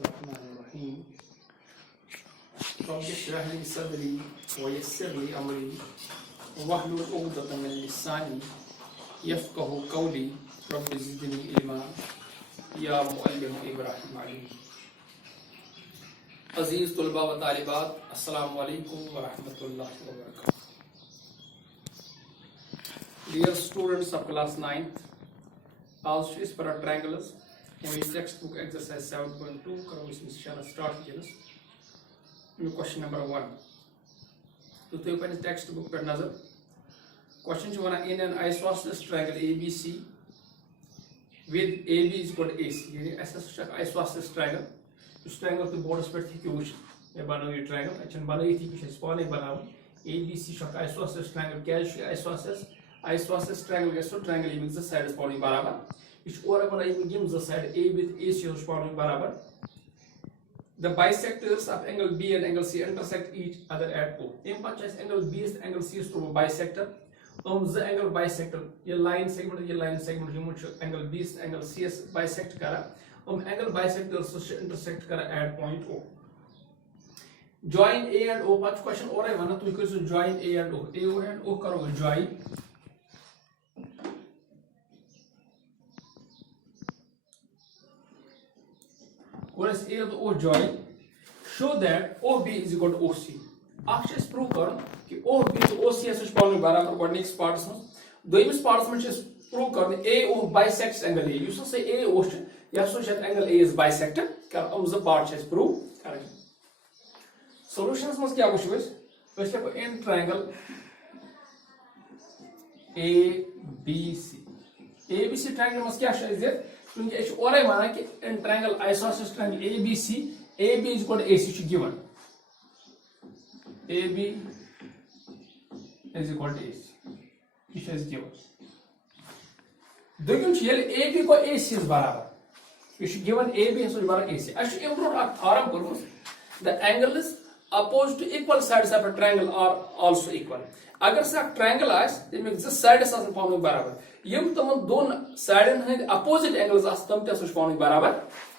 बिस्मिल्लाहिर्रहमानिर्रहीम। रब्बि इश्रह ली सदरी व यस्सिर ली अमरी वहलुल उक़दतम मिन लिसानी यफ़क़हू क़ौली रब्बि ज़िदनी इल्मा या मुअल्लिम इब्राहीम अलैहि। अज़ीज़ तुलबा व तालिबात, अस्सलामु अलैकुम व रहमतुल्लाहि व बरकातुहू। Dear students of class 9th, always para triangles, in textbook exercise 7.2, karo isme inshallah start kiyas. Question number 1. तो तो अपन textbook पर नजर. Question जो बना, in an isosceles triangle ABC with AB is equal to AC, यानी ऐसा सोचा isosceles triangle. उस triangle के borders पर थी क्यों ये बनाओ ये triangle, अच्छा बनाई थी कुछ spawn एक बनाओ. ABC शक isosceles triangle क्या है? Isosceles triangle कैसे? Triangle इमेज से sides spawning बराबर. इस और अगर इमेज से side A with AC spawning बराबर. The bisectors of angle B and angle C intersect each other at O. इम पचास angle B is angle C is to bisector. The angle bisector ये line segment ये मुझे angle B is angle C is bisect करा. Angle bisectors से intersect करा at point O. Join A and O. पांच question और है वरना तुम करो join A and O. A and O करो join. Whereas A and O join, show that OB is equal to OC. Actually, prove करो कि OB to OC ऐसे spawning बराबर को next parts में, दो इमेज parts में चीज़ prove करने AO bisects angle A. You should say AO या so शायद angle A is bisected. कर उस part चीज़ prove करें. Solutions में क्या कुछ हुआ? वैसे को in triangle ABC. ABC triangle में क्या शायद है? क्योंकि ऐसे और है माना कि in triangle isosceles triangle ABC, AB is equal to AC should given. AB is equal to AC. This is given. दोनों चीज़ AB को AC is बराबर. You should given AB is बराबर AC. I should improve our theorem करो. The angles opposed to equal sides of a triangle are also equal. अगर से triangle आए, तो में जिस side से आसन पाऊँ बराबर. यम तमन दोन साइडन हैं opposite angles आस्तम ते आसन पाऊँ बराबर.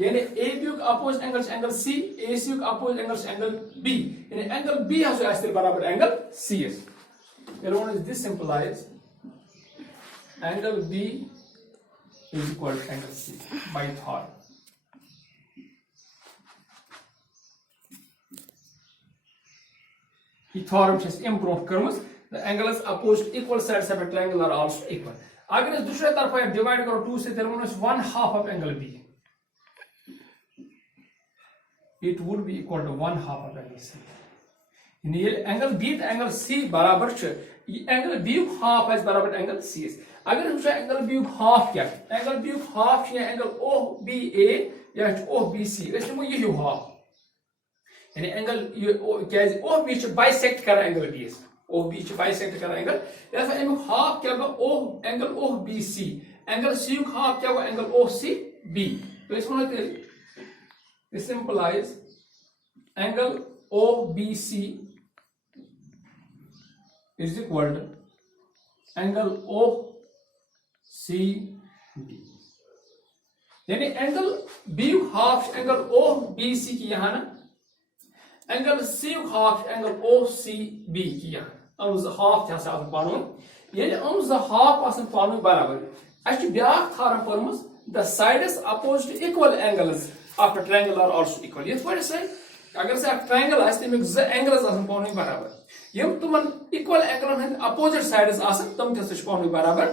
यानी AB का opposite angles angle C, AC का opposite angles angle B. यानी angle B has to आस्ते बराबर angle CS. Therefore, this implies angle B is equal to angle C by theorem. The theorem is improved करमस. The angles opposed to equal sides of a triangle are also equal. अगर इस दूसरे तरफ ये divide करो 2 से, then is 1/2 of angle B. It would be equal to 1/2 of angle C. ये angle B तो angle C बराबर है. ये angle B half है बराबर angle C. अगर हम angle B half क्या? Angle B half है angle OBA या OBC. इसलिए वो ये half. यानी angle ये क्या है? OB से bisect करा angle B. OB से bisect करा angle. ऐसा इनमें half क्या होगा? angle OBC. Angle C half क्या होगा? Angle OCB. तो इसमें this implies angle OBC is equal to angle OCB. यानी angle B half angle OBC की यहाँ ना angle C half angle OCB की यहाँ हम half क्या से आसान पानो यानी हम half आसान पानो बराबर अच्छी ब्याह थारम परमस the sides opposed to equal angles of a triangle are also equal. ये थोड़े से अगर से आप triangle आस्ते में ज angles आसान पानो बराबर यम तुमन equal angle हैं opposite sides आसान तुम क्या से पानो बराबर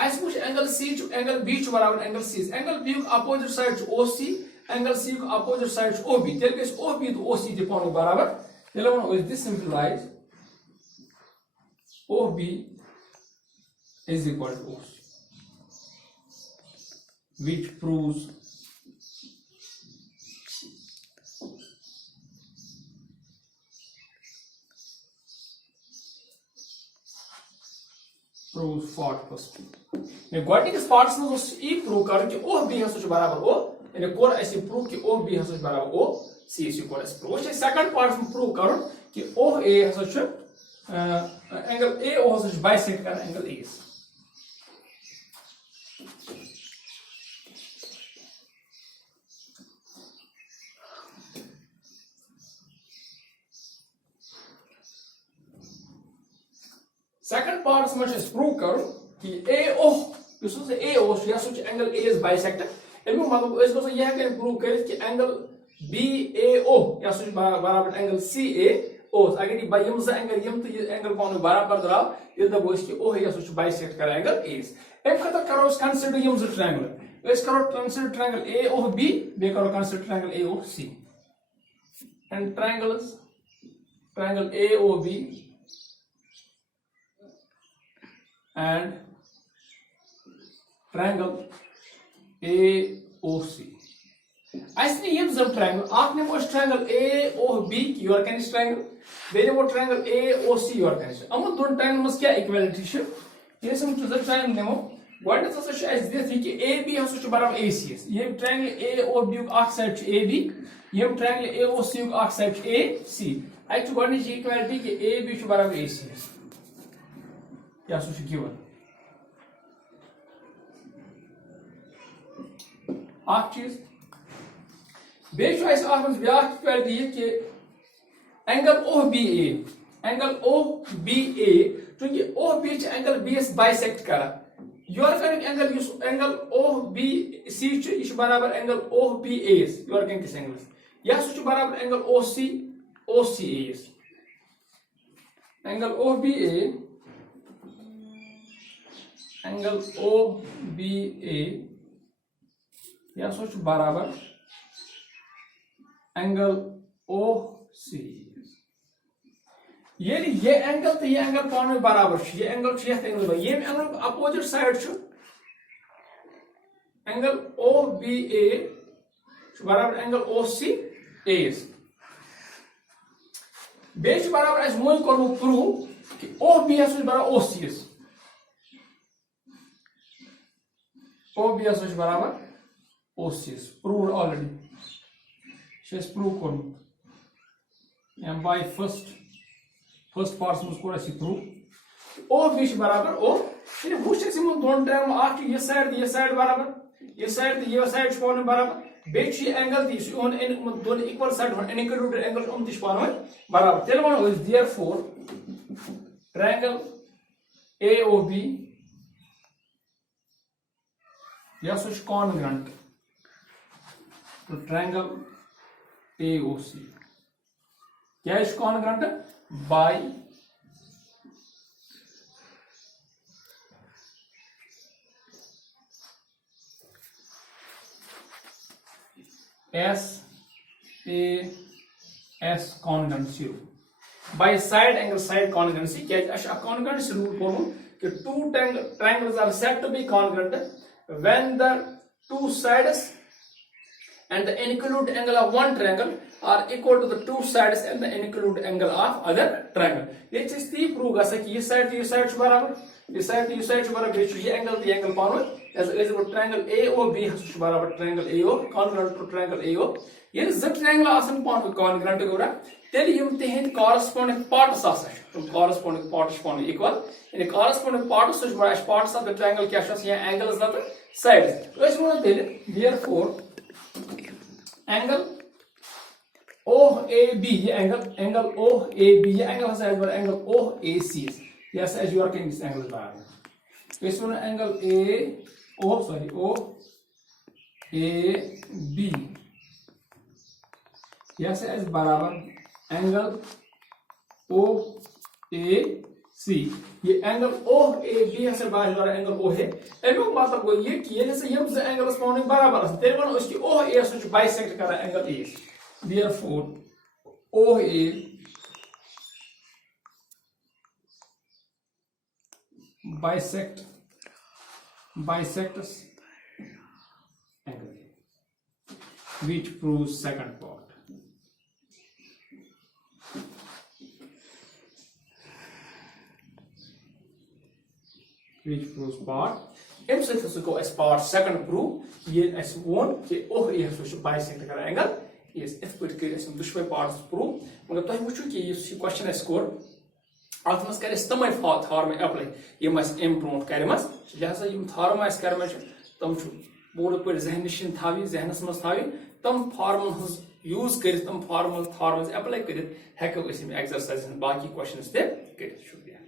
ऐसे कुछ angle C जो angle B जो बराबर angle C angle B को opposite side जो OC angle C को opposite side OB तेरे के OB तो OC जो पानो बराबर तेरे वो this implies OB is equal to OC, which proves force. मैं गॉटिक स्पार्ट्स में उस ई प्रूव कर कि OB है सोच बराबर O यानी कोर ऐसे प्रूव कि OB है सोच बराबर O C इसी कोर ऐसे प्रूव है सेकंड पार्ट में प्रूव करो कि OA है सोच एंगल AO है सोच बाइसेक्ट कर एंगल A. सेकंड पार्ट में प्रूव कर कि AO AO यह एंगल A बाइसेक्टर अमुक मतलब यह प्रूव कर कि एंगल BAO यह बराबर एंगल CAO अगर यम जो एंगल यम तो एंगल पान बराबर द्राव ये दबो कि O यह बाइसेक्ट कर एंगल A अम खतर करो कंसिडर यम जो ट्रायंगल करो कंसिडर ट्रायंगल AOB बे करो consider triangle AOC and triangle AOB and triangle AOC. ऐसे ये जब ट्रायंगल आपने वो ट्रायंगल AOB की योर कैनिस ट्रायंगल बेने वो ट्रायंगल AOC योर कैनिस अमन दोन ट्रायंगल में क्या इक्वालिटी है ये सम जो ट्रायंगल नेमो what is such as this कि AB हसु बराबर AC ये ट्रायंगल AOB को एक साइड AB ये ट्रायंगल AOC को एक साइड AC एक्चुअली गोडनी इक्वालिटी कि AB बराबर AC क्या सु गिवन आख चीज बेच ब्या इक्वालिटी कि एंगल OBA चूंकि OB एंगल BS बाइसेक्ट कर योर एंगल एंगल OBC यह बराबर एंगल OBA योर किस एंगल यह बराबर angle OCA angle OBA angle OBA यह बराबर एंगल OC ये एंगल तो ये एंगल पान बराबर ये एंगल ये angle opposite side angle OBA बराबर एंगल OCA बे बराबर वो कोर्मुत प्रूव कि OB बराबर OCS OB बराबर OCS प्रूव ऑलरेडी प्रूव कोर्मुत बाय फर्स्ट पार्ट में कोर प्रूव OB बराबर O वो दोन टाइम यह साइड बराबर यह साइड पान बराबर बे एंगल दोन इक्वल साइड इनक्लूडेड एंगल पान बराबर तेल वो देयरफॉर ट्रायंगल AOB यह कॉन्ग्रुएंट टू ट्रायंगल AOC क्या congruent by SAS congruency rule by side angle side congruency क्या congruency rule बोलूं कि two triangles are said to be congruent when the two sides and the include angle of one triangle are equal to the two sides and the include angle of other triangle ये चीज ती prove कर सकी ये side बराबर ये side बराबर ये एंगल पान as triangle AOB बराबर triangle AO congruent to triangle AO ये ज triangle आसन पान congruent गोरा तेल यम तिहिंद corresponding parts आसन corresponding parts पान equal यानी corresponding parts parts of the triangle क्या छस या angles of the sides तो इस वो तेल therefore angle OAB ये एंगल OAB ये एंगल है बराबर angle OAC yes as you are can this angle बराबर इस one angle OAB yes as बराबर एंगल OAC ये एंगल OAB है बराबर एंगल O है एमो मतलब वो ये कि ये से यम से एंगल्स पाने बराबर है तेरे वन उसकी OA से बाइसेक्ट कर angle A therefore OA bisects angle which proves second part which proves part ام से को as part second proof ये as one कि OA से bisect कर angle Yes, if we could some दुश्मन parts prove, मगर तो हम वुचु कि ये question score आत्म मस करे तमै थार में अप्लाई ये मस इम्प्रूव करे मस लिहाजा यम थार मस कर में तम छु बोल पर जहनिशन थावी जहनस मस थावी तम फॉर्मल हस यूज कर तम फॉर्मल थार मस अप्लाई कर हेको इस एक्सरसाइज बाकी क्वेश्चंस दे कर शुक्रिया